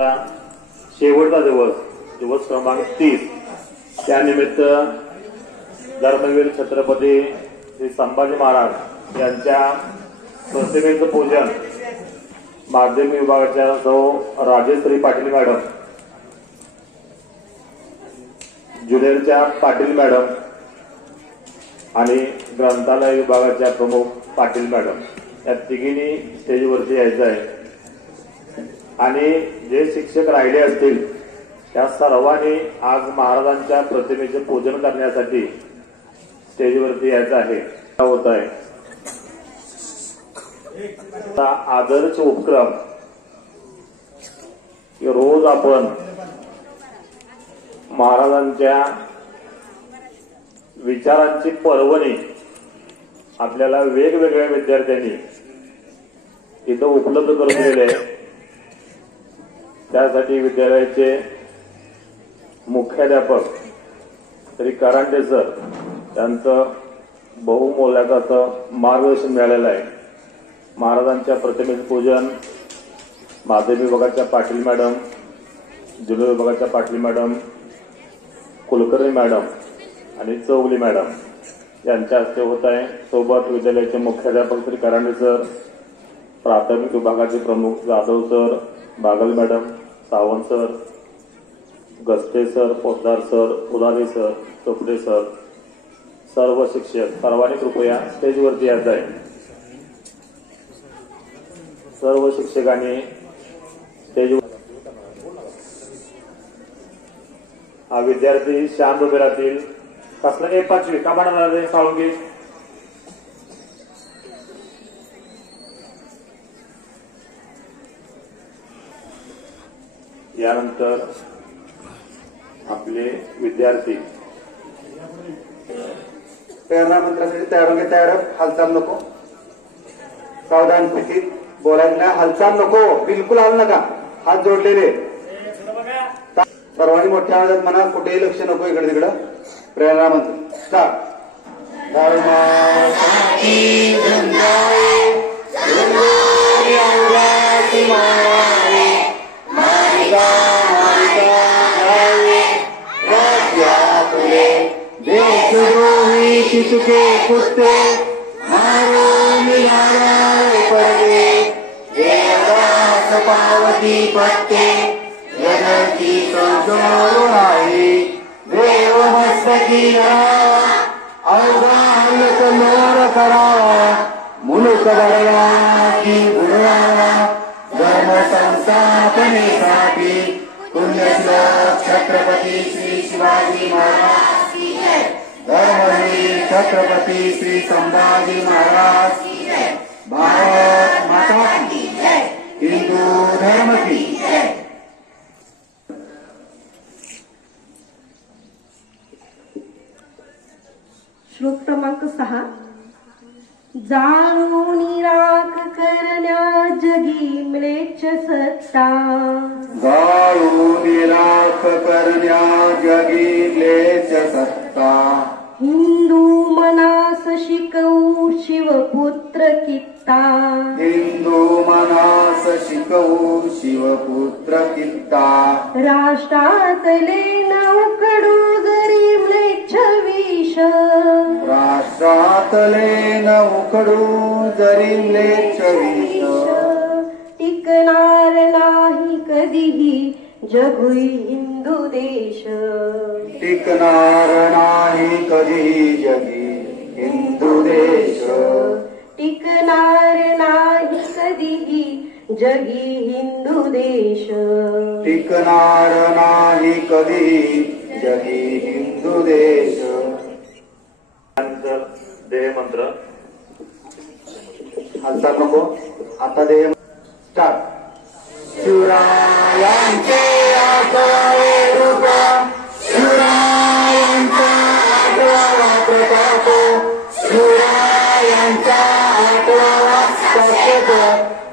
शेवटचा दिवस क्रमांक 30 त्यानिमित्त धर्मवीर छत्रपती श्री संभाजी महाराज यांच्या प्रतिमेचं पूजन माध्यमिक विभागाच्या सौ राजेश्री पाटील मॅडम, ज्युनियरच्या पाटील मॅडम आणि ग्रंथालय विभागाच्या प्रमुख पाटील मॅडम या तिघींनी स्टेजवरती यायचं आहे आणि जे शिक्षक राहिले असतील त्या सर्वांनी आज महाराजांच्या प्रतिमेचे पूजन करण्यासाठी स्टेजवरती यायचं आहे. होत आहे आदर्श उपक्रम रोज आपण महाराजांच्या विचारांची पर्वणी आपल्याला वेगवेगळ्या विद्यार्थ्यांनी इथं उपलब्ध करून दिलेले आहे. त्यासाठी विद्यालयाचे मुख्याध्यापक श्री करांडे सर यांचं बहुमोलाचं असं मार्गदर्शन मिळालेलं आहे. महाराजांच्या प्रतिमेचं पूजन माध्यमिक विभागाच्या पाटील मॅडम, ज्युनियर विभागाच्या पाटील मॅडम, कुलकर्णी मॅडम आणि चौगली मॅडम यांच्या हस्ते होत आहे. सोबत विद्यालयाचे मुख्याध्यापक श्री करांडे सर, प्राथमिक विभागाचे प्रमुख Jadhav sir, Bagal madam, Sawant sir, Gaste sir, Poddar sir, उदारी सर, चोपडे सर, सर्व शिक्षक सर्वांनी कृपया स्टेजवरती यायचं आहे. सर्व शिक्षकांनी स्टेजवर हा विद्यार्थी शांत उभे राहतील. कसला ए 5वी का म्हणणार साळुंगी यानंतर आपले विद्यार्थी प्रेरणा मंत्रासाठी तयार हालचाल नको, सावधान स्थितीत बोलायचं नाही, हालचाल नको, बिलकुल हाल नका, हात जोडलेले सर्वांनी मोठ्या आवाजात म्हणा, कुठेही लक्ष नको इकडे तिकडं. प्रेरणा मंत्र स्टार्ट. चुके कुत्ते मारो मिलारे पडले, देवदास पावती पत्ते यदती संजोर आहे, देव मस्तकी अवघालक लोर करा, मुलुक बळला की बुडवा, धर्म संस्थापनेसाठी पुण्यश्लोक छत्रपती श्री शिवाजी महाराज, धर्मवीर छत्रपती श्री संभाजी महाराज, भारत माता की जय, हिंदू धर्म की जय. श्लोक क्रमांक 6. जाणून राख करण्या जगी म्लेच्छ सत्ता, जाणून राख करण्या जगी म्लेच्छ सत्ता, हिंदू मनास शिकवू शिवपुत्र कित्ता, हिंदू मनास शिकवू शिवपुत्र कित्ता, राष्ट्रातले नौकडू जरी म्लेच्छ विष, राष्ट्रातले नौकडू जरी म्लेच्छ विष, टिकणार नाही कधीही जगुई हिंदू देश, टिकणार नाही कधी जगी हिंदू देश, टिकणार नाही कधीही जगी हिंदू देश, टिकणार नाही कधी जगी हिंदू देश. देह मंत्र हालचाल नको, आता देह स्टार्ट. शिवरायांचे आठवे रूप, शिवरायांचा आठवा प्रताप, शिवरायांचा आठवा सत्य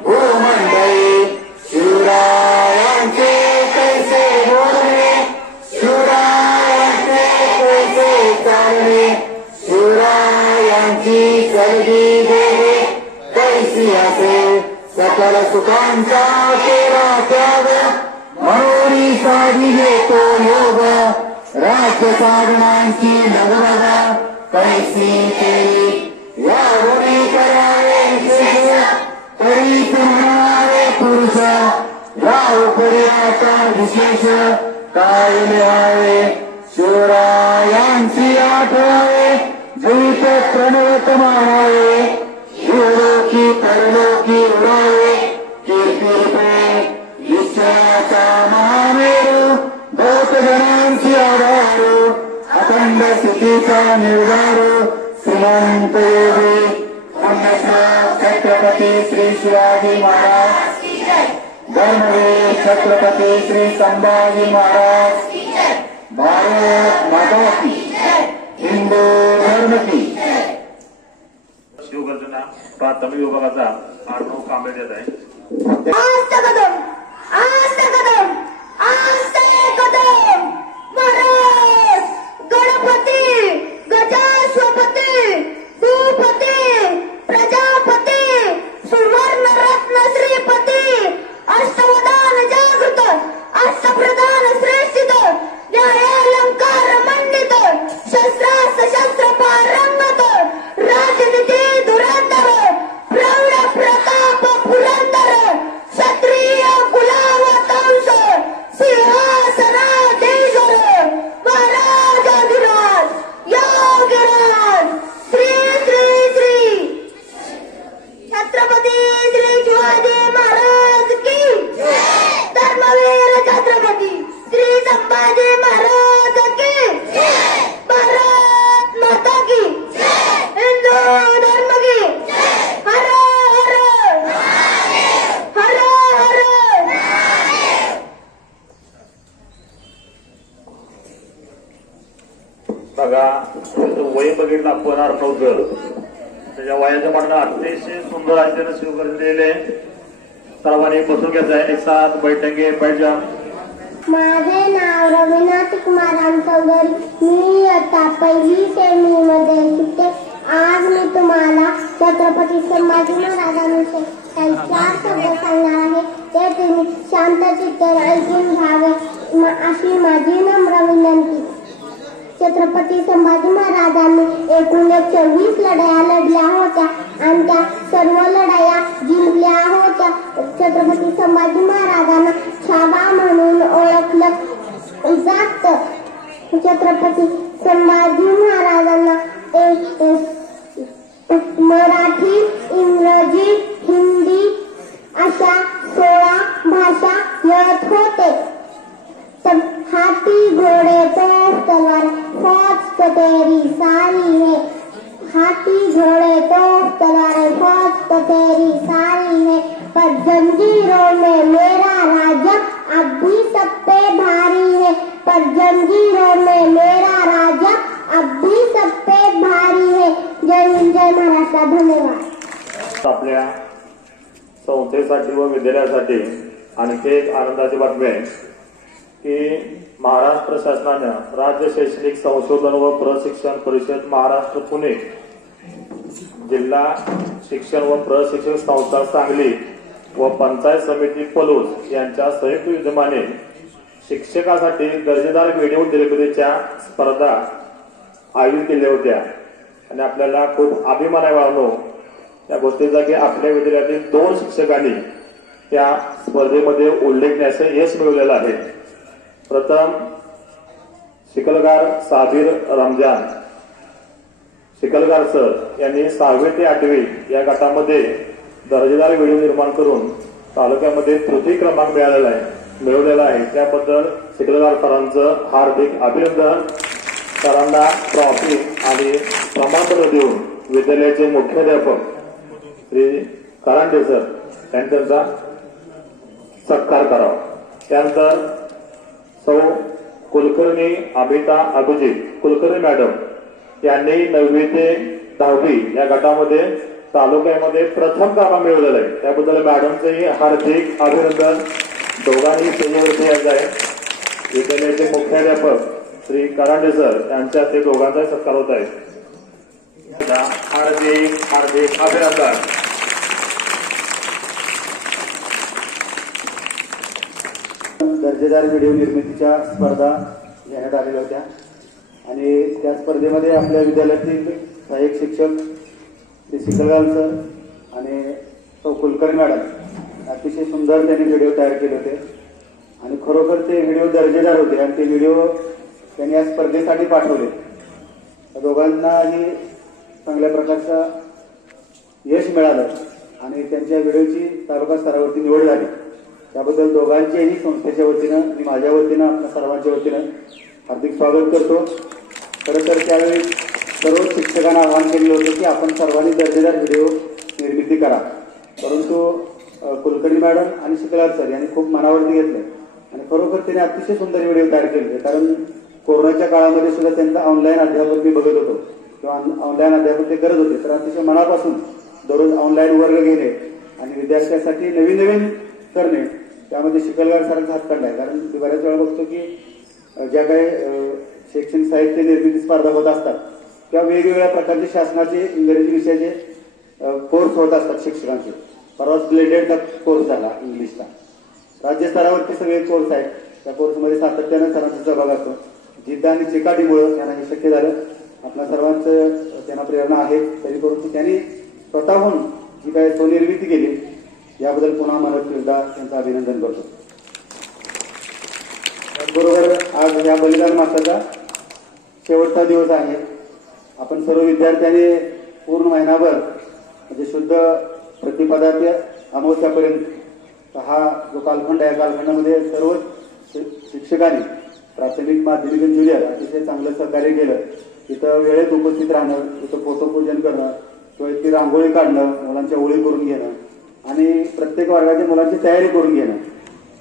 भूमंडळी, शिवरायांचे कैसे बोलणे, शिवरायांचे कैसे चालणे, शिवरायांची चलगी देणे कैसी असे, सकल सुखांचा केला त्याग घेतो योग राज्य साधनांची नवनवा कैसी केली यावरी करावे विशेष तरी तुम्हारे पुरुष यावरी आता विशेष काय लिहावे शिवरायांची आठवावे जीवित प्रणवत मानावे शिवलोकी परलोकी उडावे कीर्ती विश्वाचा महामेरू भूतगणांची आधारू अखंड स्थितीचा निर्धार श्रीमंत योगी पुण्यश्लोक छत्रपती श्री शिवाजी महाराज धर्मवीर छत्रपती श्री संभाजी महाराज भारत माता की हिंदू धर्म की शिवगर्जना प्राथमिक विभागाचा अर्णव कांबळे देत आहे. आस्त कदम महाराज गणपती गजाश्वपती भूपती प्रजापती सुवर्ण रत्न श्रीपती अष्टवदान जागृत अष्टप्रधान श्रेष्ठित न्यायालंकार मंडित शस्त्रास्त्र शस्त्र पारंगत राजनीती धुरंधर प्रौढ प्रताप पुरंदर क्षत्रिय कुलावतंश सिंहासनाधीश्वर महाराजाधिराज योगीराज श्री श्री श्री छत्रपती श्री शिवाजी महाराज की धर्मवीर छत्रपती श्री संभाजी महाराज की भारत माता की हिंदू धर्म की हर हर हर हर बघा त्याचं वय बघितलं आपण अर्णवचं त्याच्या वयाच्या मानानं अतिशय सुंदर आहे त्यानं शिवगर्जलेले सर्वांनी बसून घ्यायचं आहे. एक साथ बैठके बैठा. माझे नाव रवीनाथ कुमार चौधरी. मी आता पहिली श्रेणी मध्ये शिकते. आज मी तुम्हाला छत्रपती संभाजी महाराजांविषयी काही 4 शब्द सांगणार आहे. ते तुम्ही शांतचित्ते ऐकून घ्यावे अशी माझी नम्र विनंती. छत्रपती संभाजी महाराजांनी एकूण 120 लढाया लढल्या होत्या आणि त्या सर्व लढाया जिंकल्या होत्या. छत्रपती संभाजी महाराजांना छावा म्हणून ओळखलं जात. छत्रपती संभाजी महाराजांना मराठी इंग्रजी हिंदी अशा 16 भाषा येत होते. हाथी घोड़े तोप तलवार फौज तो तेरी सारी है. हाथी घोड़े तोप तलवार फौज तो तेरी सारी है. पर जंजीरों में मेरा राजा अब भी सब पे भारी है. पर जंजीरों में मेरा राजा अब भी सब पे भारी है. जय हिंद जय महाराष्ट्र. धन्यवाद. आपल्या संस्थेसाठी व विद्यालयासाठी आणखी एक आनंदाची बातमी आहे की महाराष्ट्र शासनानं राज्य शैक्षणिक संशोधन व प्रशिक्षण परिषद महाराष्ट्र पुणे जिल्हा शिक्षण व प्रशिक्षण संस्था सांगली व पंचायत समिती पलूस यांच्या संयुक्त विद्यमाने शिक्षकासाठी दर्जेदार व्हिडिओ डिलिव्हरीच्या स्पर्धा आयोजित केल्या होत्या आणि आपल्याला खूप अभिमान आहे वाढवणं या गोष्टीचा की आपल्या विद्यालयातील 2 शिक्षकांनी त्या स्पर्धेमध्ये उल्लेखनीय यश मिळवलेलं आहे. प्रथम शिकलगार साबिर रमजान शिकलगार सर यांनी 6वी ते 8वी या गटामध्ये दर्जेदार व्हिडिओ निर्माण करून तालुक्यामध्ये तृतीय क्रमांक मिळवलेला आहे. त्याबद्दल शिकलगार सरांचं हार्दिक अभिनंदन. सरांना ट्रॉफी आणि प्रमाणपत्र देऊन विद्यालयाचे मुख्याध्यापक श्री करांडे सर यांनी त्यांचा सत्कार करावा. त्यानंतर सौ कुलकर्णी अमिता अभिजित कुलकर्णी मॅडम यांनी 9वी ते 10वी या गटामध्ये तालुक्यामध्ये प्रथम क्रमांक मिळवलेला आहे. त्याबद्दल मॅडमचंही हार्दिक अभिनंदन. दोघांनी सेवेवरती यायचं आहे. विद्यालयाचे मुख्याध्यापक श्री करांडे सर यांच्या ते दोघांचाही सत्कार होत आहे. हार्दिक हार्दिक अभिनंदन. दर्जेदार व्हिडिओ निर्मितीच्या स्पर्धा घेण्यात आलेल्या होत्या आणि त्या स्पर्धेमध्ये आपल्या विद्यालयातील सहाय्यक शिक्षक श्री शिकलगाल सर आणि सौ कुलकर्णी मॅडम अतिशय सुंदर त्यांनी व्हिडिओ तयार केले होते आणि खरोखर ते व्हिडिओ दर्जेदार होते आणि ते व्हिडिओ त्यांनी या स्पर्धेसाठी पाठवले. त्या दोघांनाही चांगल्या प्रकारचं यश मिळालं आणि त्यांच्या व्हिडिओची तालुका स्तरावरती निवड झाली. त्याबद्दल दोघांचेही संस्थेच्या वतीनं आणि माझ्या वतीनं आपल्या सर्वांच्या वतीनं हार्दिक स्वागत करतो. खरं तर त्यावेळी सर्व शिक्षकांना आवाहन केलेलं होतं की आपण सर्वांनी दर्जेदार व्हिडिओ निर्मिती करा, परंतु कुलकर्णी मॅडम आणि शिकलाल सर यांनी खूप मनावरती घेतलं आणि खरोखर त्यांनी अतिशय सुंदर व्हिडिओ तयार केले. कारण कोरोनाच्या काळामध्ये सुद्धा त्यांचा ऑनलाईन अध्यापन मी बघत होतो किंवा ऑनलाईन अध्यापन ते करत होते. तर अतिशय मनापासून दररोज ऑनलाईन वर्ग घेणे आणि विद्यार्थ्यांसाठी नवीन नवीन करणे त्यामध्ये शिकलगार सारखा हातखंडा आहे. कारण मी बऱ्याच वेळा बघतो की ज्या काही शैक्षणिक साहित्य निर्मिती स्पर्धा होत असतात किंवा वेगवेगळ्या प्रकारचे शासनाचे इंग्रजी विषयाचे कोर्स होत असतात शिक्षकांचे. परवाच ब्लेंडेडचा कोर्स झाला इंग्लिशचा. राज्यस्तरावरती सगळे कोर्स आहेत. त्या कोर्समध्ये सातत्यानं सरांचा सहभाग असतो. जिद्द आणि चिकाटीमुळे त्यांना हे शक्य झालं. आपल्या सर्वांचं त्यांना प्रेरणा आहे. तरी परंतु त्यांनी स्वतःहून जी काही स्वनिर्मिती केली याबद्दल पुन्हा मनत एकदा त्यांचं अभिनंदन करतो. त्याचबरोबर आज या बलिदान मासाचा शेवटचा दिवस आहे. आपण सर्व विद्यार्थ्यांनी पूर्ण महिनाभर म्हणजे शुद्ध प्रतिपदा ते अमावस्यापर्यंत हा जो कालखंड आहे कालखंडामध्ये सर्व शिक्षकांनी प्राथमिक माध्यमिक आणि ज्युनियर अतिशय चांगलं सहकार्य केलं. तिथं वेळेत उपस्थित राहणं, तिथं फोटोपूजन करणं किंवा ती रांगोळी काढणं, मुलांच्या ओळी करून घेणं आणि प्रत्येक वर्गाच्या मुलांची तयारी करून घेणं,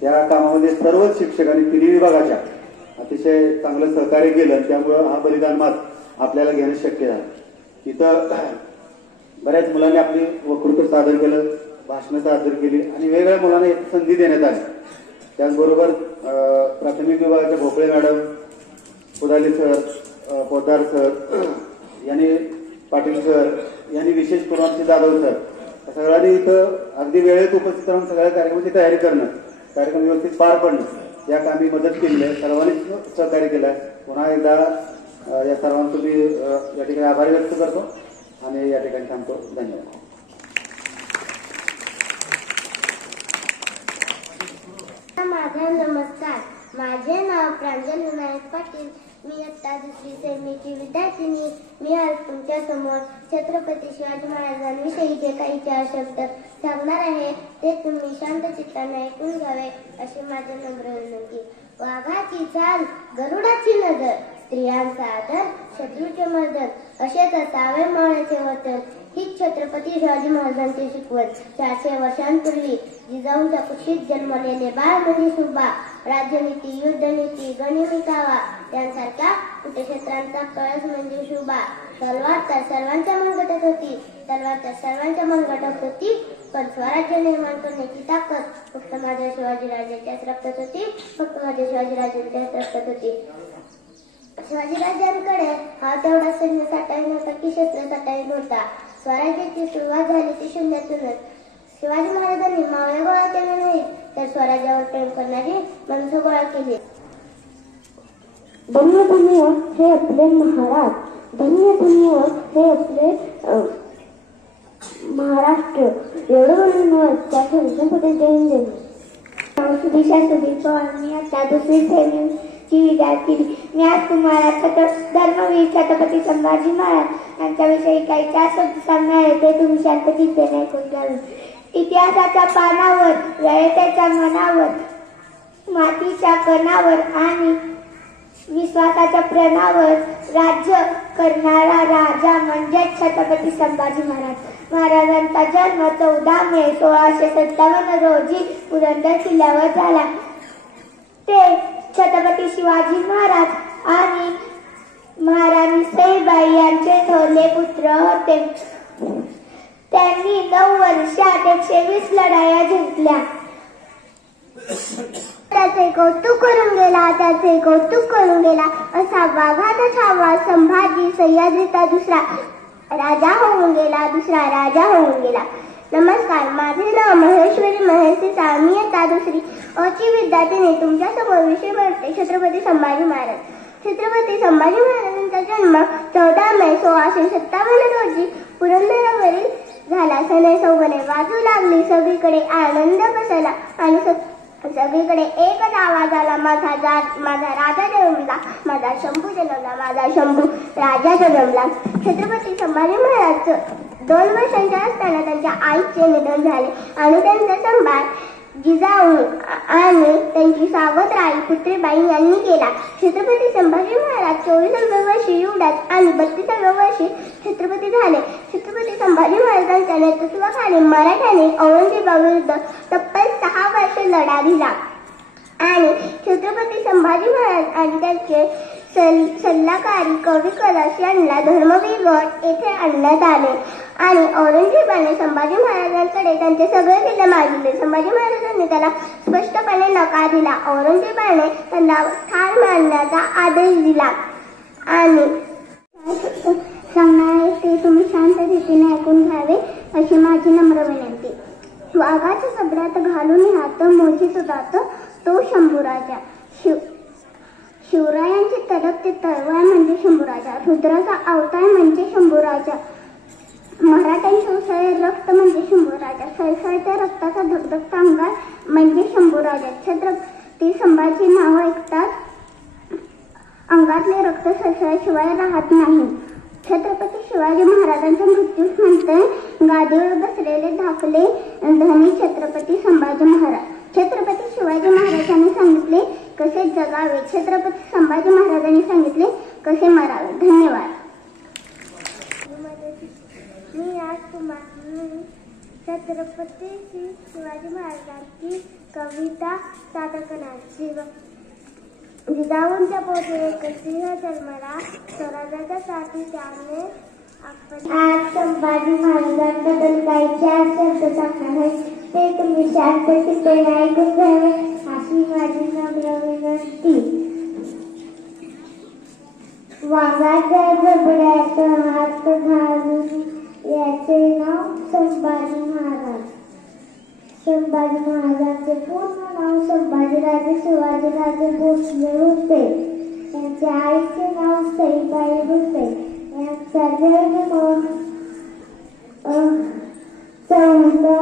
या कामामध्ये सर्वच शिक्षकांनी तिन्ही विभागाच्या अतिशय चांगलं सहकार्य केलं. त्यामुळं हा बलिदान मास आपल्याला घेणं शक्य झालं. तिथं बऱ्याच मुलांनी आपली वक्तृत्व सादर केलं, भाषणं सादर केली आणि वेगवेगळ्या मुलांना एक संधी देण्यात आली. त्याचबरोबर प्राथमिक विभागाचे भोपळे मॅडम, पुदाली सर, पोद्दार सर यांनी, पाटील सर यांनी, विशेष करून आमचे जाधव सर सगळ्यांनी इथं अगदी वेळेत उपस्थित राहून सगळ्या कार्यक्रमाची तयारी करणं, कार्यक्रम व्यवस्थित पार पडणं या कामी मदत केली आहे. सर्वांनीच सहकार्य केलं आहे. पुन्हा एकदा या सर्वांचं मी या ठिकाणी आभार व्यक्त करतो आणि या ठिकाणी थांबतो. धन्यवाद. माझा नमस्कार. माझे नाव प्रांजल विनायक पाटील. मी इयत्ता 2री सेमीची विद्यार्थिनी. मी आज तुमच्या समोर छत्रपती शिवाजी महाराजांविषयी जे काही 4 शब्द सांगणार आहे ते तुम्ही शांत चित्ताने ऐकून घ्यावे अशी माझी नम्र विनंती. वाघाची चाल, गरुडाची नजर, स्त्रियांचा आदर, शत्रूचे मर्दन, असेच असावे माळ्याचे वर्तन. हीच छत्रपती शिवाजी महाराजांची शिकवण. 400 वर्षांपूर्वी जिजाऊंच्या कुशीत जन्मलेले बाळ म्हणजे सुबा. राज्यनीती, युद्धनीती, गनिमिकावा यांसारख्या कुटक्षेत्रांचा कळस म्हणजे शुभा. तलवार तर सर्वांच्या मनगटात होती, तलवार तर सर्वांच्या मनगटात होती, पण स्वराज्य निर्माण करण्याची ताकद फक्त माझ्या शिवाजीराजांच्याच रक्तात होती, फक्त माझ्या शिवाजीराजांच्याच रक्तात होती. शिवाजीराजांकडे हा तेवढा सैन्य साठाही नव्हता की शस्त्र साठाही नव्हता. स्वराज्याची सुरुवात झाली ती शून्यातूनच. शिवाजी महाराजांनी मावळे गोळा केले नाहीत, तर स्वराज्यावर प्रेम करणारी माणसं गोळा केली. धन्य धन्य हे आपले महाराज, धन्य धन्य हे आपले महाराष्ट्र. एवढं म्हणून त्याच्या विषयामध्ये जय हिंद. सुदिशा सुदीप पवार. मी आता 2री सेमीची विद्यार्थी. मी आज तुम्हाला धर्मवीर छत्रपती संभाजी महाराज यांच्याविषयी काही 4 शब्द सांगणार आहे. ते तुम्ही शांत चित्ताने ऐकून घ्यावे. इतिहासाच्या पानावर, रयतेच्या मनावर, मातीच्या कणावर आणि विश्वासाच्या प्रणावर राज्य करणारा राजा म्हणजे छत्रपती संभाजी महाराज. महाराजांचा जन्म 14 मे 1657 रोजी पुरंदर किल्ल्यावर झाला. ते छत्रपती शिवाजी महाराज आणि महाराणी सईबाई यांचे थोरले पुत्र होते. त्यांनी 9 वर्षात 120 लढाया जिंकल्या. त्याचे कौतुक करून गेला असा वाघाचा छावा संभाजी सह्याद्रीचा दुसरा राजा होऊन गेला. नमस्कार, माझे नाव महेश्वरी महेश देसाई. मी इयत्ता दुसरी अची विद्यार्थिनी. तुमच्यासमोर विषय मांडते छत्रपती संभाजी महाराज. छत्रपती संभाजी महाराजांचा जन्म 14 मे 1657 रोजी पुरंदरावरील झाला. सणे सौगणे वाजू लागली, सगळीकडे आनंद पसरला आणि सगळीकडे एकच आवाज आला, माझा राजा जन्मला, माझा शंभू जन्मला, माझा शंभू राजा जन्मला. छत्रपती संभाजी महाराज 2 वर्षांच्या असताना त्यांच्या आईचे निधन झाले आणि त्यांचा सांभाळ जिजाऊ आणि त्यांची सावत्र पुत्रीबाई यांनी केला. छत्रपती संभाजी महाराज 24व्या वर्षी युवराज आणि 32व्या वर्षी छत्रपती झाले. छत्रपती संभाजी महाराजांच्या नेतृत्वाखाली मराठ्यांनी औरंगजेबाविरुद्ध तब्बल 6 वर्ष लढा दिला आणि छत्रपती संभाजी महाराज आणि त्यांचे सल्लागारी कवी कैलास यांना धर्मवीर गड येथे आणण्यात आले आणि औरंगजेबाने संभाजी महाराजांकडे त्यांचे सगळे किल्ले मागितले. संभाजी महाराजांनी त्याला स्पष्टपणे नकार दिला. औरंगजेबाने त्यांना ठार मारण्याचा आदेश दिला आणि सांगणार आहे ते तुम्ही शांत रीतीने ऐकून घ्यावे अशी माझी नम्र विनंती. वाघाच्या सगळ्यात घालून हात मोजीत जात तो शंभूराजा. शिवरायांची तलपती तलवार म्हणजे शंभूराजा. रुद्राचा अवतार म्हणजे शंभूराजा. मराठ्यांचे उसळे रक्त म्हणजे शंभूराजा. सळसळत्या रक्ताचा धगधगता अंगार म्हणजे शंभूराजा. छत्रपती संभाजी नाव ऐकतात अंगातले रक्त सळसळशिवाय राहत नाही. छत्रपती शिवाजी महाराजांच्या मृत्यूस म्हणते गादीवर बसलेले धाकले धनी छत्रपती संभाजी महाराज. छत्रपती शिवाजी महाराजांनी सांगितले कसे जगावे, छत्रपती संभाजी महाराजांनी सांगितले कसे मरावे. धन्यवाद. मी आज तुम्हाला छत्रपती शिवाजी महाराजांची कविता सादर करणार. जिजाऊंच्या पोटी एक सिंह जन्मला, स्वराज्यासाठी त्याने आज संभाजी महाराजांबद्दल काही 4 शब्द सांगणार आहे ते तुम्ही शांत चित्ताने ऐकून घ्यावे अशी माझी नम्र विनंती. वाघाच्या जबड्यात हात घालून याचे नाव संभाजी महाराज. संभाजी महाराजांचे पूर्ण नाव संभाजीराजे शिवाजीराजे भोसले होते. त्यांच्या आईचे नाव सईबाई होते. यांचा जन्म 14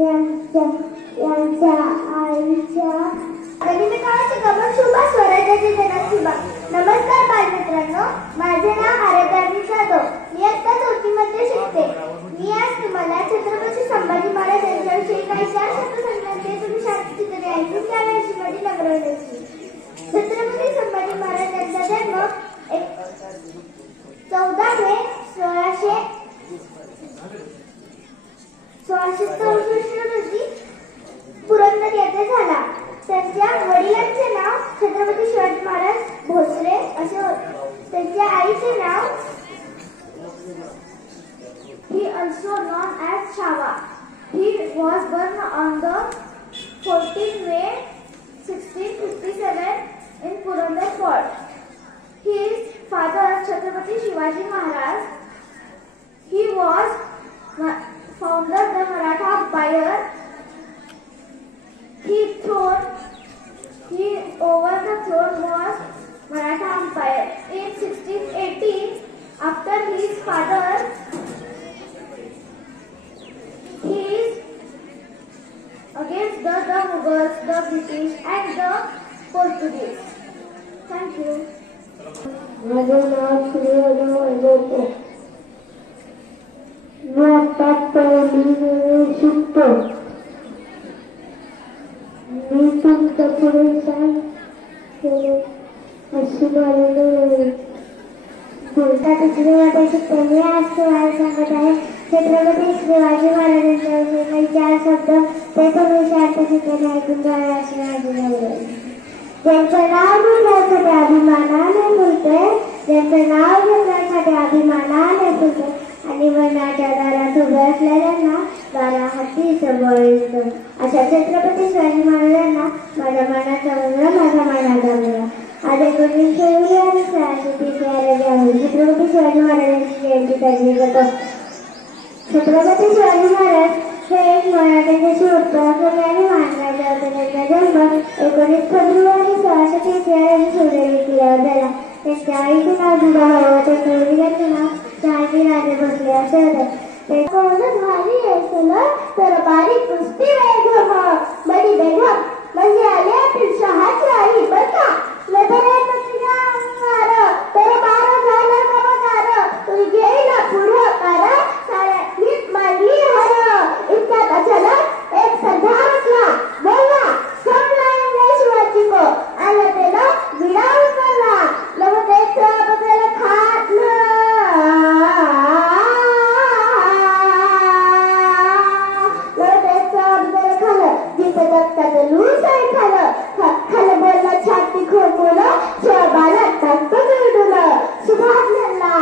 यांच्या आईच्या गणित काळाची गमत शुभा स्वराज्याची जनक शुभा. नमस्कार बालमित्रांनो, माझे नाव आराध्या जाधव. मी इयत्ता 4थी मध्ये शिकते. मी आज तुम्हाला छत्रपती संभाजी महाराज यांच्याविषयी काही 4 शब्द सांगणार ते तुम्ही शांत चित्ताने ऐकून घ्यावे अशी माझी नम्र विनंती. छत्रपती संभाजी महाराज यांचा जन्म 14 मे 1664 रोजी पुरंदर येथे झाला. त्यांच्या वडिलांचे नाव छत्रपती शिवाजी महाराज भोसले असे होते. त्यांच्या आईचे नाव he also known as Chava. He was born on the 14 May 1657 in Purandar Fort. His father Chhatrapati Shivaji Maharaj. He was founder the Maratha Empire. He over the throne was Maratha Empire. In 1618, after his father, he is against the Mughals, the British and the Portuguese. Thank you. माझे नाव श्री होते. मी आता पहिली शिकतो. मी तुमच्या पुढे सांगते अशी मला दुसरीमध्ये शिकते. मी आज तुम्हाला सांगत आहे छत्रपती शिवाजी महाराजांच्या विषयी काही 4 शब्द ते तुम्ही शांत चित्ताने ऐकून घ्यावे अशी माझी नम्र. ज्यांचं नाव घेण्यासाठी अभिमानाने बोलते, ज्यांचं नाव घेण्यासाठी अभिमानाने बोलते आणि मनाच्या दारात उभे असलेल्यांना 12 हाती सांभाळतो अशा छत्रपती शिवाजी महाराजांना माझ्या मनाचा मुलगा, माझा मनाचा मुलगा. आज 19 फेब्रुवारी आणि 1630 छत्रपती शिवाजी महाराजांची जयंती साजरी करतो. छत्रपती शिवाजी महाराज हे एक मराठ्यांचे शिवप्रांतकवी आणि महाराजा होते. त्यांचा जन्म 19 फेब्रुवारी 1630 या रोजी शिवनेरी किल्ल्यावर झाला. त्यांच्या आईचे नाव जिजाबाई व त्यांच्या वडिलांचे नाव शहाजी राजे भोसले असे होते. ते कोणच भारी असलं तर बारीक कुस्ती वेगम बडी बेगम म्हणजे आले आपली शहाची आई बघा लबरे पत्रिका अंगार तर बारा झाला नवकार तुझी गेला पुढं कार साऱ्या नीट मांडली हर इतक्यात अचानक एक सरदार असला बोलला संपला इंग्लिश को आला त्याला विडा उचलला लवतेच बदल खातलं खालं बोलला छाती खोकवलं शोभाला टक्क जोडलं सुभानल्ला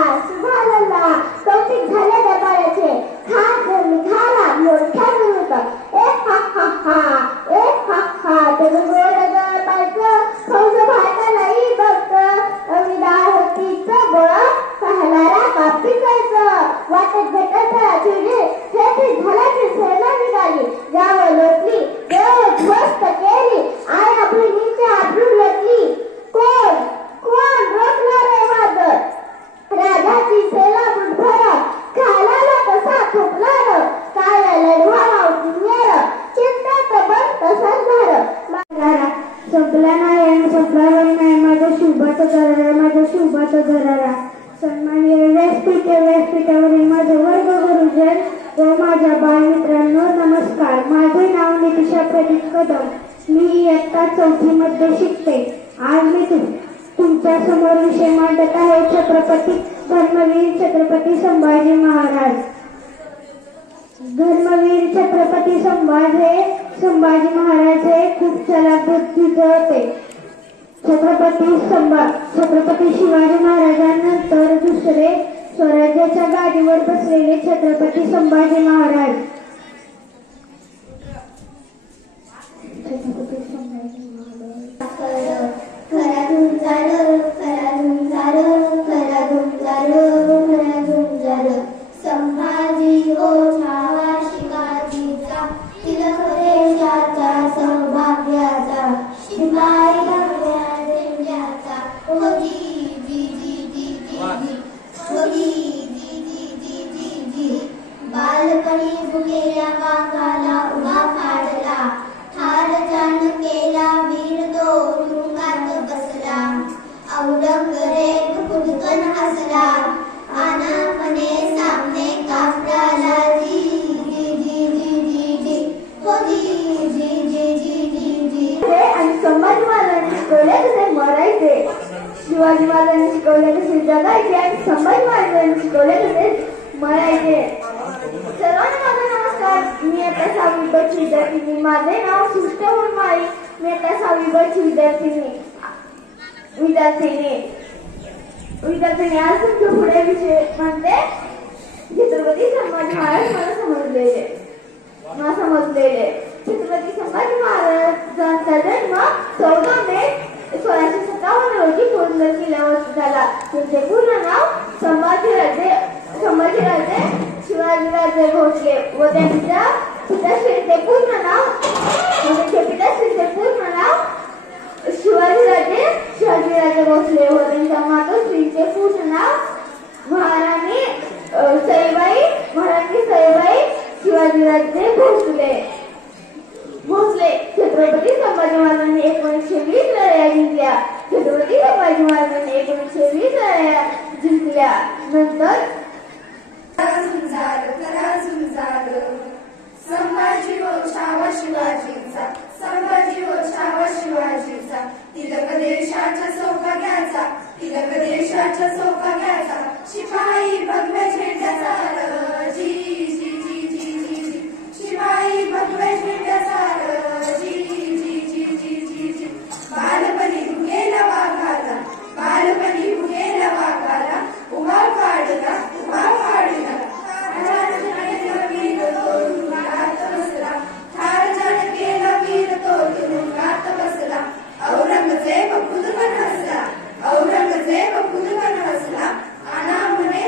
कौतिक झाले दरबाराचे खात निघाला मोठ्या होतं एक हा त्याचं गोड गरबाचं फौज भातालाही बघतं विदाळ होतीचं बळ पाहणारा कापी जायचं वाटत भेटत चिडी थेट झाला की सेना निघाली गावं लोटली देव ध्वस्त केली आई आपली नीचे आबरू लटली कोण रोखणार रे वादळ राजाची सेना बुटभर खालाला कसा थुकणार काय लढवा किन्यार चिंता बस तसाच झालं संपला नाही आणि संपला नाही माझं शुभाचं घरारा सन्माननीय व्यासपीठावरील माझे वर्ग गुरुजन व माझ्या बालमित्रांनो नमस्कार. माझे नाव नितिशा प्रदीप कदम. मी इयत्ता 4थी मध्ये शिकते. आज मी तुमच्या समोर विषय मांडत आहे धर्मवीर छत्रपती संभाजी महाराज. धर्मवीर छत्रपती संभाजी महाराज हे खूप चलाक बुद्धीचे होते. छत्रपती शिवाजी महाराजांनंतर दुसरे स्वराज्याच्या गादीवर बसलेले छत्रपती संभाजी महाराज. संभाजी हो छावा शिवाजीचा तिलक देशाचा सौभाग्याचा शिवाई भगव्याचा हो जी जी जी जी जी हो जी जी जी जी जी जी बालपणी भुकेल्या वाघाला उभा फाडला ठार जाण केला वीर तो तुरुंगात बसला औरंगजेब फुटकन हसला आनापणे सामने काफराला जी जी जी जी जी जी हो जी जी जी जी जी जी आणि संभाजी महाराजांनी शिकवले तसे मरायचे. शिवाजी महाराजांनी शिकवले तसे जगायचे आणि संभाजी महाराजांनी शिकवले तसे मरायचे. सर्वांना माझा नमस्कार. मी आता 6वी ब विद्यार्थिनी. माझे नाव सृष्ट उर्माई. मी आता 6वी ब विद्यार्थिनी. आज तुमच्या पुढे विषय म्हणते छत्रपती संभाजी महाराज मला समजलेले. छत्रपती संभाजी महाराजांचा जन्म 14 मे 1657 रोजी पोरबंदर किल्ल्यावर झाला. त्यांचे पूर्ण नाव संभाजीराजे शिवाजीराजे भोसले व त्यांच्या पिताश्रीचे पूर्ण नाव शिवाजीराजे भोसले व त्यांच्या मातोश्रीचे पूर्ण नाव महाराणी सईबाई शिवाजीराजे भोसले. छत्रपती संभाजी महाराजांनी 1920 लढाया जिंकल्या. छत्रपती संभाजी महाराजांनी 1920 लढाया जिंकल्या नंतर संभाजी हो छावा शिवाजीचा तिलक देशाच्या सौभाग्याचा शिपाई भगवे झेंड्याचा जी जी जी जी जी शिपाई भगवे झेंड्याचा जी जी जी जी जी जी बालपणी भुगेला वाघाला उभा फाडला ठार जाण केला वीर तो तुरुंगात बसला औरंगजेब खुदकन हसला आना म्हणे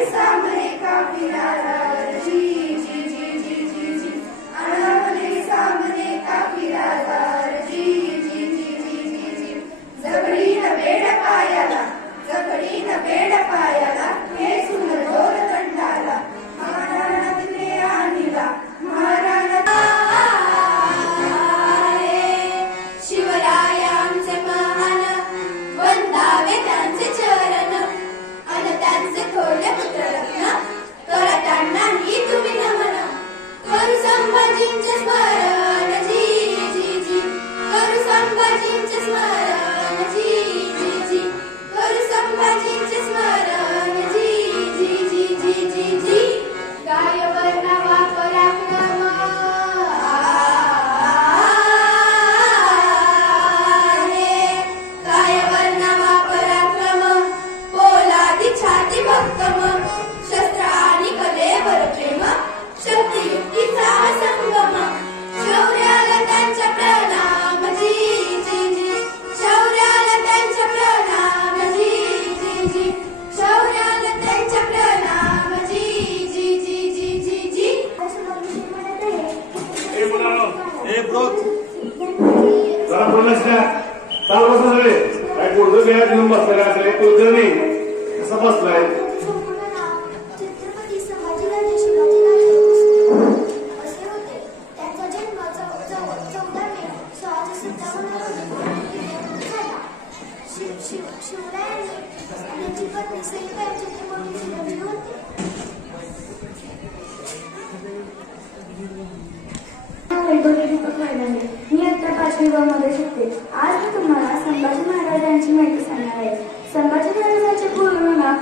पहिली ब मध्ये शिकते. आज मी तुम्हाला संभाजी महाराजांची माहिती सांगणार आहे. संभाजी महाराजांचे पूर्ण नाव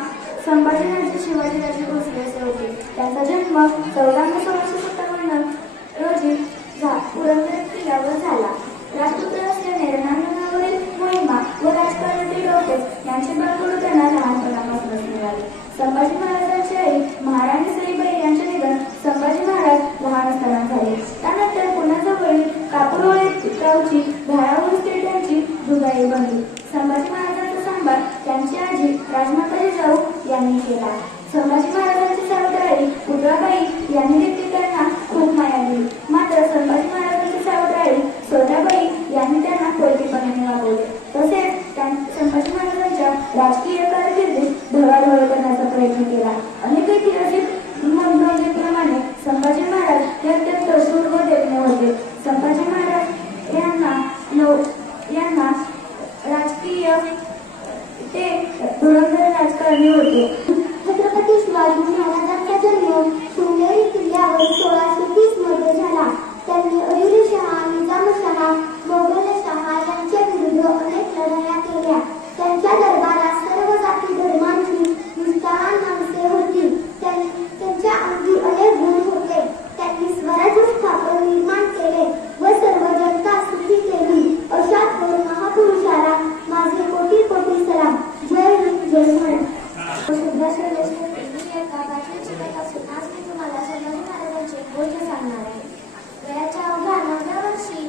संभाजी राजे शिवाजी राजे भोसले असे होते. त्यांचा जन्म 14 मे 1657 रोजी पुरंदर किल्ल्यावर झाला. राजपुत्र असल्याने रणांगणावरील मोहिमा व राजकारणातील डोके यांचे बळकरू त्यांना लहानपणापासूनच मिळाले. संभाजी महाराजांची आई महाराणी सईबाई यांचे निधन संभाजी महाराज लहान असताना झाले. त्यानंतर पुण्याजवळील कापूरहोळी गावची भारावून स्टेट यांची दुगाई बनली. संभाजी महाराजांचा सांभाळ त्यांची आजी राजमाता जिजाऊ यांनी केला. संभाजी महाराजांची सावत्राई पुतळाबाई यांनी देखील त्यांना खूप माया दिली. मात्र संभाजी महाराजांची सावत्राई सोनाबाई यांनी त्यांना कोयतेपणाने वागवले. तसेच संभाजी महाराजांच्या राजकीय कारकिर्दीत ढवळाढवळ करण्याचा प्रयत्न केला. अनेक ऐतिहासिक नोंदीप्रमाणे संभाजी महाराज हे अत्यंत शूर व देखणे होते. संभाजी महाराज यांना राजकीय ते धुरंधर राजकारणी होते. छत्रपती शिवाजी महाराजांचा जन्म शिवनेरी किल्ल्यावर 1630 मध्ये झाला. त्यांनी आदिलशहा, निजामशहा, मोगलशहा यांच्या विरुद्ध अनेक लढाया केल्या. त्यांच्या दरबारात सर्व जाती धर्मांची निष्ठावान माणसे होती. त्यांच्या अंगी अनेक गुण होते. त्यांनी स्वराज्य स्थापन निर्माण केले व सर्व जनता सुखी केली. अशा थोर महापुरुषाला माझे कोटी कोटी सलाम. जय हिंद, जय भारत. आज मी तुम्हाला संभाजी महाराजांचे गोष्ट सांगणार आहे. वयाच्या अवघ्या 9व्या वर्षी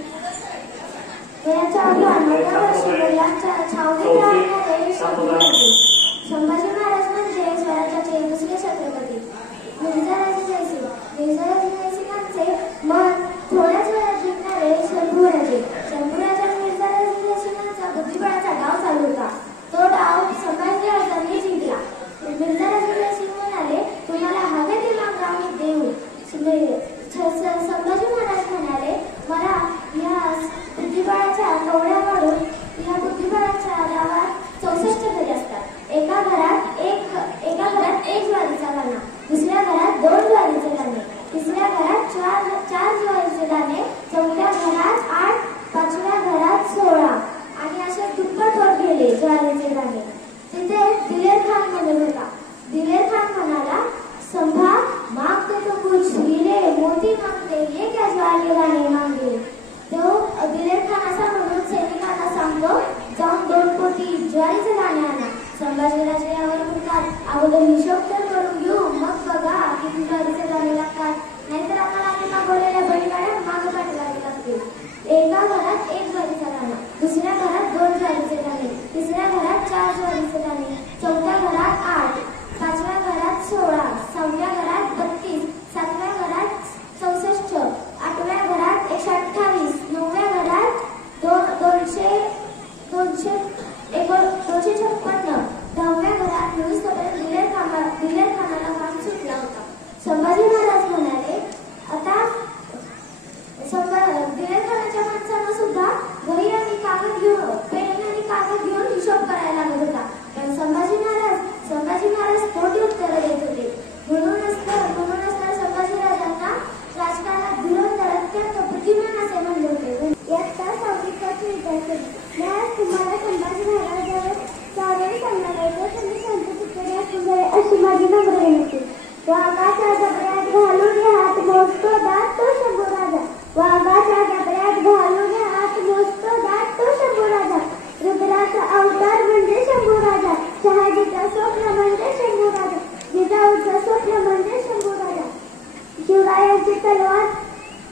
वडिलांच्या छावणीत राहणारे संभाजी महाराज म्हणजे स्वराज्याचे दुसरे छत्रपती. मिर्झाराजे जयसिंहांचे मन थोड्याच वेळात जिंकणारे शंभूराजे. शंभूराजा मिर्झाराजे जयसिंहांचा बुद्धिबळाचा डाव चालू होता. तो डाव संभाजी महाराजांनी जिंकला. मिर्झाराजे जयसिंह म्हणाले, तुम्हाला हवे ते मागा आम्ही देऊ. संभाजी महाराज म्हणाले, मला या बुद्धिबळाच्या कवड्या वाढून या बुद्धिबळाच्या डावात 64 घरे असतात. एका घरात एक ज्वारीचा दाणा, दुसऱ्या घरात 2 ज्वारीचे दाणे, तिसऱ्या घरात 4 ज्वारीचे दाणे, चौथ्या घरात 8, 5व्या घरात 16 आणि असे दुप्पट होत गेले ज्वारीचे दाणे. तिथे दिलेर खान म्हणत होता. दिलेर खान म्हणाला, संभा मागते तो कुछ हीरे मोती मागते, ये क्या ज्वारी दाणे मागे. तो दिलेर खान असा म्हणून सैनिकांना सांगतो, जाऊन 2 पोती ज्वारीचे दाणे आणा. संभाजीराजे यावर म्हणतात, अगोदर हिशोब तर करून घेऊ, मग बघा किती ज्वारीचे दाणे लागतात, नाहीतर आम्हाला आम्ही मागवलेल्या बैलगाड्या मागे पाठवावे लागतील. एका घरात 1 ज्वारीचा दाणा, दुसऱ्या घरात 2 ज्वारीचे दाणे, तिसऱ्या घरात 4 ज्वारीचे दाणे, चौथ्या घरात 8, 5व्या घरात 16, 6व्या घरात 32, 7व्या घरात 64, 8व्या घरात 128, 9व्या घरात 256, 10व्या घरात 19 पर्यंत दिलेर खानाला काम सुटला होता. संभाजी महाराज म्हणाले, आता दिलेर खानाच्या माणसांना सुद्धा वही आणि कागद घेऊन पेन आणि कागद घेऊन हिशोब करायला लागत होता. पण संभाजी महाराज खोटी उत्तरं देत होते. म्हणूनच तर संभाजीराजांना राजकारणात धुरंधर अत्यंत बुद्धिमान असे म्हणले होते. इयत्ता 6वीची विद्यार्थी. मी आज तुम्हाला संभाजी महाराजांवर चारोळी सांगणार आहे. तर तुम्ही शांतचित्ताने ऐकून घ्या अशी माझी नम्र विनंती. वाघाच्या डबऱ्यात घालून हात मोजतो दात तो शंभूराजा. वाघाच्या डबऱ्यात घालून हात मोजतो दात तो शंभूराजा. रुद्राचा अवतार म्हणजे शंभूराजा. शहाजीचा स्वप्न म्हणजे शंभूराजा. जिजाऊचं स्वप्न म्हणजे शंभूराजा. शिवरायांची तलवार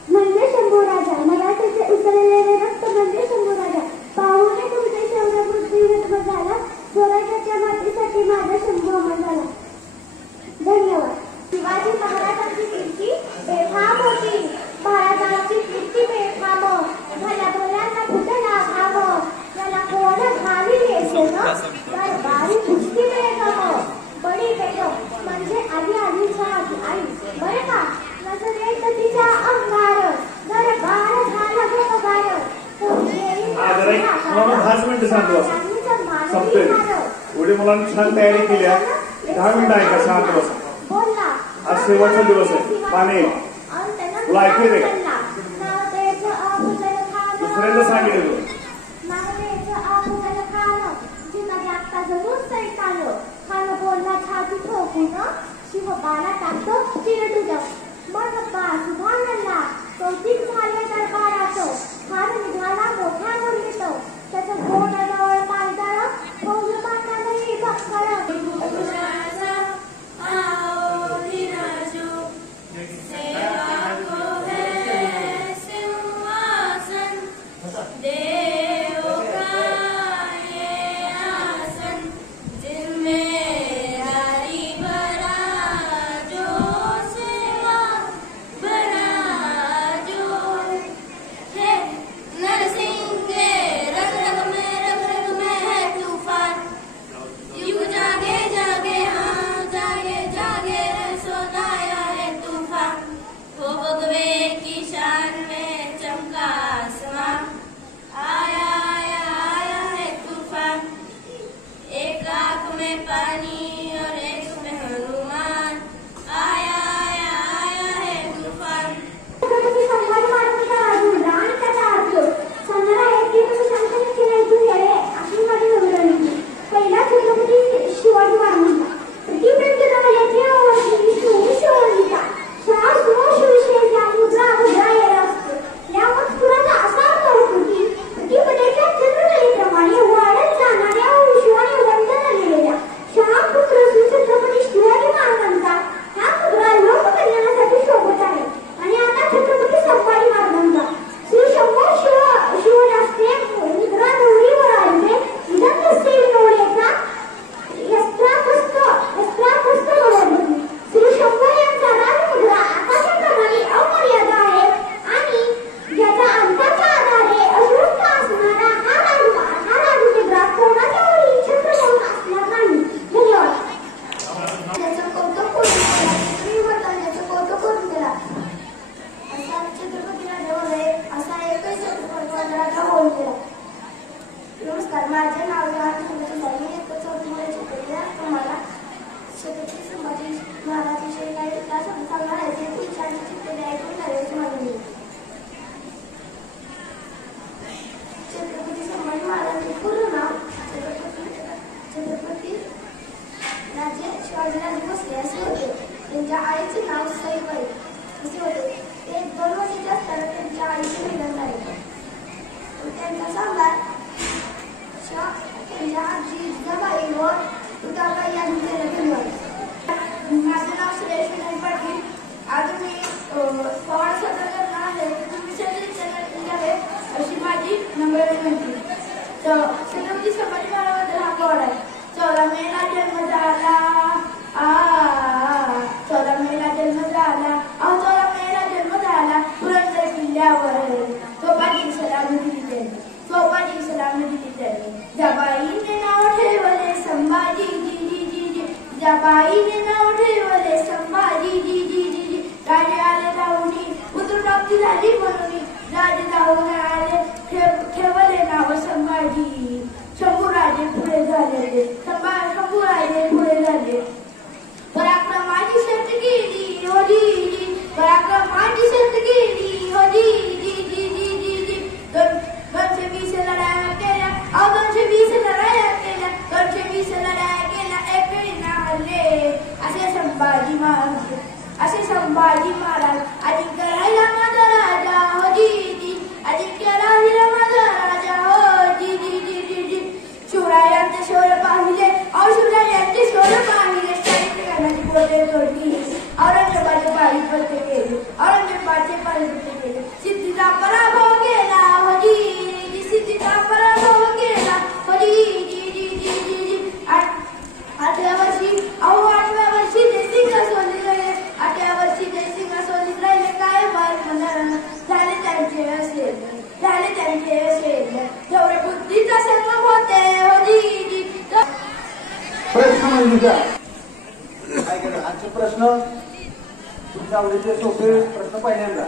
म्हणजे शंभूराजा. मराठीचे उचललेले रक्त म्हणजे शंभूराजा. पाहुणे तुमचे शौर्य बुद्धिमत्व झाला. स्वराज्याच्या मातीसाठी माझा शंभू अमर झाला. धन्यवाद. शिवाजी महाराजांची कीर्ती बेफाम होती. महाराजांची कीर्ती बेफाम. भल्या भल्यांना फुटला घाम. त्याला कोण घावी येसेन तर बारी कुस्ती बेगम. बडी बेगम म्हणजे आधीच्या आई बरे का. नजरेत तिच्या अंगार दरबार झाला गोगार. एवढी मुलांनी छान तयारी केली आहे. 10 मिनिटं आहे का शांत बसा. आज शेवटचा दिवस आहे. पाणी तुला ऐकू येते का? दुसऱ्यांदा सांगितलं मागण्याचं आपल्याला खाणं जिना जागताचं नुसतं खाणं खाणं बोलला छाती ठोकून शिवबाला टाकतो चिरडून मग पास भांडला कौतिक झाले दरबाराचं खान निघाला मोठा गुंडीतो त्याचं गोड नवळ पायदळ फौज बांधणारही बक्कळ नमस्कार, माझे नाव तुम्हाला छत्रपती संभाजी महाराजांविषयी काही सांगणार आहे ते पुढच्या चित्रे ऐकून करायची मागणी. छत्रपती संभाजी महाराजांचे पूर्ण नाव छत्रपती राजे शिवाजीराजे भोसले असे होते. त्यांच्या आईचे नाव सईबाई असे होते. ते 2 वर्षाचे असताना त्यांच्या आईचे निधन झाले. त्यांचा सम्राट त्यांच्या आजी जिजाबाई व तुकाबाई यांनी त्याला दिलं. माझे नाव सुरेश विनय पाटील. आज मी पवार सदर करणार आहे. तुम्ही सगळे अशी माझी नम्र विनंती. छत्रपती संभाजी महाराजांबद्दल हा पवार आहे. 14 मेला जन्म झाला. 14 मेला जन्म झाला. 14 मेला जन्म झाला. पुरंदर किल्ल्यावर सोपाटी सलामी दिली त्यांनी. सोपाटी सलामी दिली त्यांनी. जबाईने नाव ठेवले संभाजी जी जी जी जी. जबाईने नाव ठेवले संभाजी जी जी जी जी. राजे आले धावून पुत्रप्राप्ती झाली म्हणून राजे धावून आले ठेवले नाव संभाजी. शंभूराजे पुढे झाले. शंभूराजे पुढे झाले. पराक्रमाची शर्त केली हो जी जी. पराक्रमाची शर्त केली हो जी जी जी जी जी जी. 220 लढाया केल्या. 220 लढाया केल्या. 220 लढाया केल्या. एकही ना हरले. असे संभाजी महाराज. असे संभाजी महाराज. अजिंक्य राहिला माझा राजा हो जी जी. अजिंक्य राहिला माझा राजा हो जी जी जी जी जी. शिवरायांचे शौर्य पाहिले. शिवरायांचे शौर्य पाहिले. साहित्यकारांची बोटे तोडली. औरंगजेबाचे पाणीपट्टे केले. औरंगजेबाचे पाणीपट्टे केले. सिद्धीचा पराभव केला हो जी जी. सिद्धीचा पराभव केला हो जी जी जी जी जी जी. 8व्या वर्षी 8व्या वर्षी जयसिंग सोलीत राहिले. 8व्या वर्षी जयसिंग सोलीत राहिले. काय झाले त्यांचे असेल. झाले त्यांचे असेल. जेवढे बुद्धीचा संगम होते हो जी जी. प्रश्न म्हणजे काय केलं आजचे प्रश्न तुमच्या आवडीचे सोपे प्रश्न पहिल्यांदा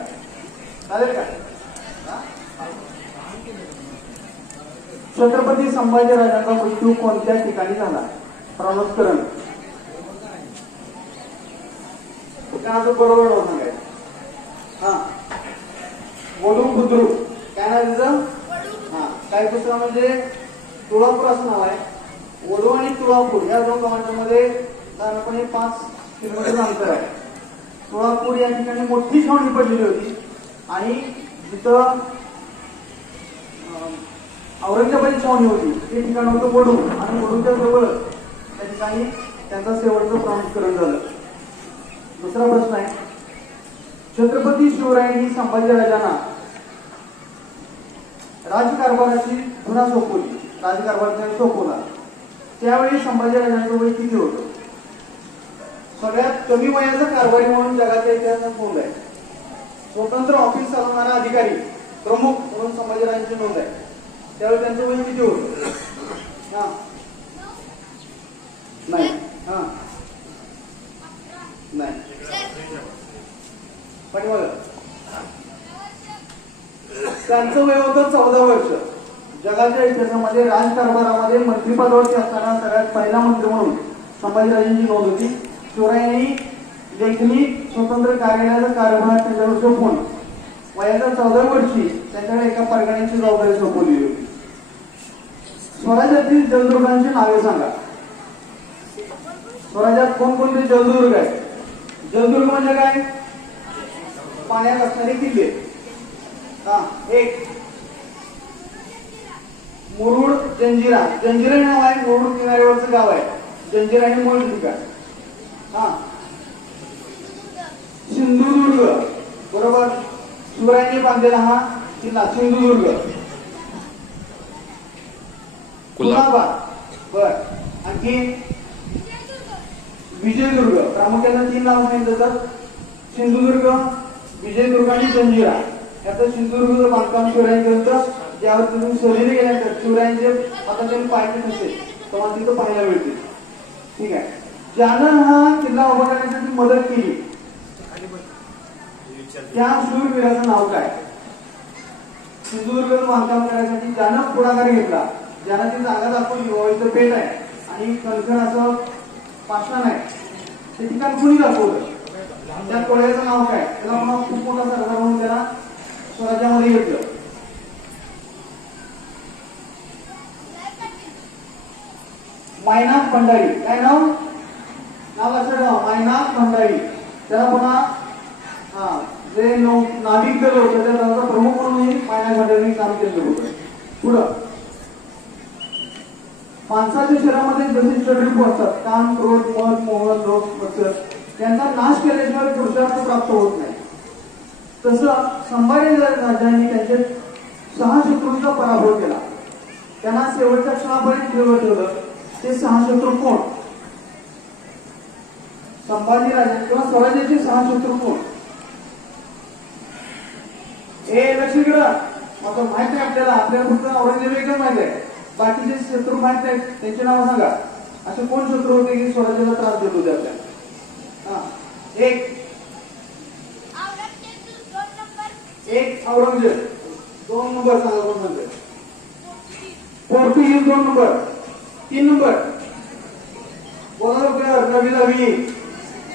चालेल का? छत्रपती संभाजीराजांचा मृत्यू कोणत्या ठिकाणी झाला? प्रनोत्करण अजून बरोबर सांगायचं. हा बोलू बुद्रुक काय ना तिचं काय दुसरा म्हणजे तुळापूर असं नाव आहे. वडू आणि तुळापूर या दोन गावांमध्ये साधारणपणे 5 किलोमीटर अंतर आहे. तुळापूर या ठिकाणी मोठी छावणी पडलेली होती आणि जिथं औरंगाबादी छावणी होती ते ठिकाण होतं वडू आणि वडूच्या जवळ त्या ठिकाणी त्यांचा शेवटचं प्रामुख्यकरण झालं. दुसरा प्रश्न आहे, छत्रपती शिवरायांनी संभाजीराजांना राजकारभाराची धुरा सोपवली, राजकारभार त्यांनी सोपवला, त्यावेळी संभाजीराजांचं वय किती होतं? सगळ्यात कमी वयाचा कारभारी म्हणून जगाच्या इतिहासात नोंद आहे. स्वतंत्र ऑफिस चालवणारा अधिकारी प्रमुख म्हणून संभाजीराजांची नोंद आहे. त्यावेळी त्यांचं वय किती होतं? हा नाही, हा नाही, पण बघा त्यांचं वय होतं 14 वर्ष. जगाच्या इतिहासामध्ये राजकारभारामध्ये मंत्रिपदावरती असताना सगळ्यात पहिला मंत्री म्हणून संभाजीराजांची नोंद होती. शिवरायांनी लेखनी स्वतंत्र कार्यालयाचा कारभार त्यांच्यावर सोपवून वयाच्या 14 वर्षी त्यांच्याकडे एका परगण्याची जबाबदारी सोपवली होती. स्वराज्यातील जलदुर्गांची नावे सांगा. स्वराज्यात कोणकोणते जलदुर्ग आहेत? जलदुर्ग म्हणजे काय? पाण्यात असणारे किल्ले. हा, एक मुरुड जंजिरा. जंजिरा हे नाव आहे, मुरुड किनाऱ्यावरचं गाव आहे. जंजिरा हे मूळ ठिकाण. हा, सिंधुदुर्ग बरोबर, शिवरायांनी बांधलेला हा किल्ला सिंधुदुर्ग. कुलाबा बर, आणखी विजयदुर्ग. प्रामुख्याने 3 नाव सांगितलं तर सिंधुदुर्ग, विजयदुर्ग आणि जंजिरा. याचं सिंधुदुर्गचं बांधकाम शिवरायांनी केलं होतं. ज्यावर तुम्ही शोधले गेल्यानंतर शिवरायांचे आता त्यांनी पाहिजे नसेल तेव्हा तिथं पाहायला मिळते. ठीक आहे. ज्यानं हा किल्ला उभा करण्यासाठी मदत केली त्या शूरवीराचं नाव काय? सिंधुदुर्गचं बांधकाम करण्यासाठी ज्यानं पुढाकार घेतला, ज्यानं ती जागा दाखवली, इथं पेट आहे आणि कणकण असं पाषाण आहे, ते ठिकाण कुणी दाखवलं? त्या कोळ्याचं नाव काय? त्याला म्हणून खूप मोठा सरदार म्हणून त्याला स्वराज्यामध्ये घेतलं. मायनाक भंडारी. काय नाव? लक्षात ठेवा, मायनाक भंडारी. त्याला पुन्हा जे नाविक दल होतं त्या दलाचा प्रमुख म्हणून मायनाक भंडारीने काम केलं होतं. पुढं माणसाच्या शरीरामध्ये जसे षड्रिपू असतात, काम, क्रोध, मद, मोह, लोभ, मत्सर, यांचा नाश केल्याशिवाय पुरुषार्थ प्राप्त होत नाही. तसं संभाजीराजांनी त्यांचे 6 शत्रूंचा पराभव केला. त्यांना शेवटच्या क्षणापर्यंत ठेवलं ठेवलं. ते 6 शत्रू कोण? संभाजीराजे किंवा स्वराज्याचे 6 शत्रू कोण? लक्ष करा, आता माहित आहे आपल्याला फक्त औरंगजेब एकदम माहित आहे. बाकीचे शत्रू माहित आहेत, त्यांची नावं सांगा. असे कोण शत्रू होते की स्वराज्याला त्रास देत होते आपल्याला? एक औरंगजेब. 2 नंबर सांगा कोण म्हणते? पोर्तुगीज 2 नंबर. 3 नंबर बोला लवकर. नवी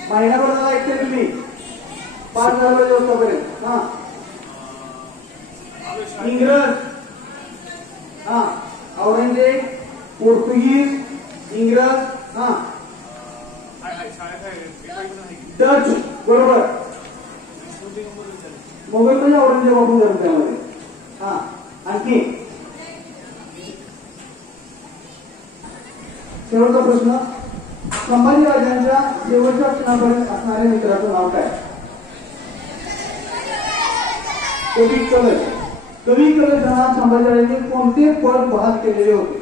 महिनाभर झाला ऐकते तुम्ही. 5 झालं दिवसापर्यंत. हा, इंग्रज. हा, औरंगजेब, पोर्तुगीज, इंग्रज, हा, डच बरोबर. मोगल म्हणजे औरंगजेब आपण धरू त्यामध्ये. हा, आणखी शेवटचा प्रश्न, संभाजीराजांच्या शेवटच्या क्षणापर्यंत असणाऱ्या मित्राचं नाव काय? कवी कलश. कवी कलश हा संभाजीराजांनी कोणते पद बहाल केलेले होते?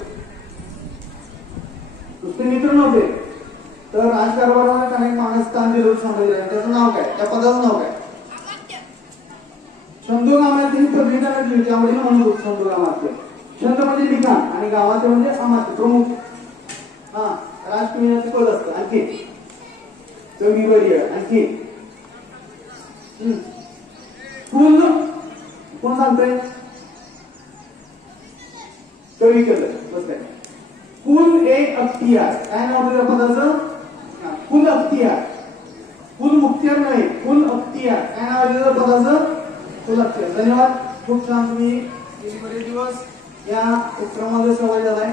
नुसते मित्र नव्हते तर राजकारभाराला काही माणूस स्थान दिलं संभाजीराजांनी. त्याचं नाव काय? त्या पदाचं नाव काय? छंदो गावात त्यांनी पदवी त्यांना दिली, त्यामुळे म्हणत होत छंदो गावात. छंद म्हणजे लिखाण आणि गावाचे म्हणजे अमात्य प्रमुख. हा, राजकीय पद असतं. आणखी कविवर्य. आणखी कुल कोण सांगतोय? कवी कलश. बस काय? कुल ए अख्तियार. काय नाव होतं त्या पदाचं? कुल अख्तियार. कुल मुख्तियार नाही, कुल अख्तियार. काय नाव आहे त्या पदाचं? कुल अख्तियार. धन्यवाद. खूप छान तुम्ही गेली बरेच दिवस या उपक्रमामध्ये सहभागी झालाय.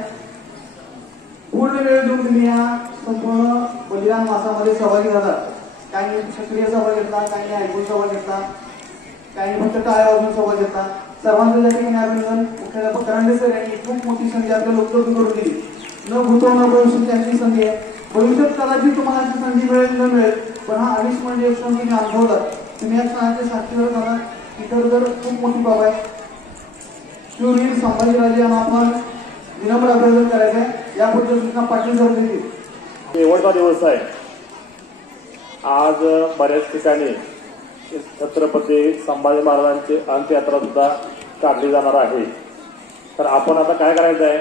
पूर्ण वेळ देऊन तुम्ही या संपूर्ण बलिदान मासामध्ये सहभागी झाला. काही सक्रिय सहभाग घेतला, काही ऐकून सहभाग घेतला, काही फक्त टाळ्या वाजवून सहभाग घेतला. सर्वांचं त्या ठिकाणी अभिनंदन. मुख्याध्यापक करांडे सर यांनी खूप मोठी संधी आपल्याला उपलब्ध करून दिली. न भूतो न भविष्यात त्यांची संधी आहे. भविष्यात कदाचित तुम्हाला अशी संधी मिळेल न मिळेल, पण हा अडीच म्हणजे एक क्षण तुम्ही अनुभवला. तुम्ही या क्षणाच्या साक्षीवर झाला इतर तर खूप मोठी बाब आहे. शूरवीर संभाजीराजे यांना आपण विनम्र अभिवादन करायचं आहे. यापुढच्या सूचना पाटील सर देतील. शेवटचा दिवस आहे आज. बऱ्याच ठिकाणी छत्रपती संभाजी महाराजांची अंत्ययात्रा सुद्धा काढली जाणार आहे. तर आपण आता काय करायचं आहे,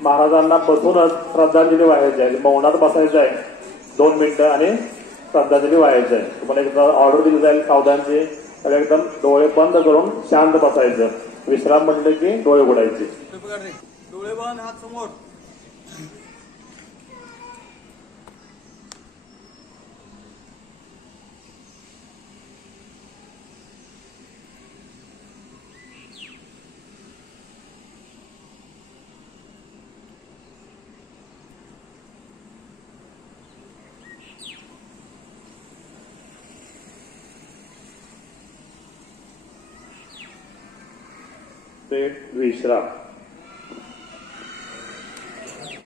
महाराजांना बसूनच श्रद्धांजली वाहायची आहे. मौनात बसायचं आहे 2 मिनिटं आणि श्रद्धांजली वाहायची आहे. तुम्हाला एकदा ऑर्डर दिली जाईल सावधानची. तर एकदम डोळे बंद करून शांत बसायचं. विश्राम म्हटलं की डोळे उघडायचे. डोळे बंद, हात समोर. विश्राम.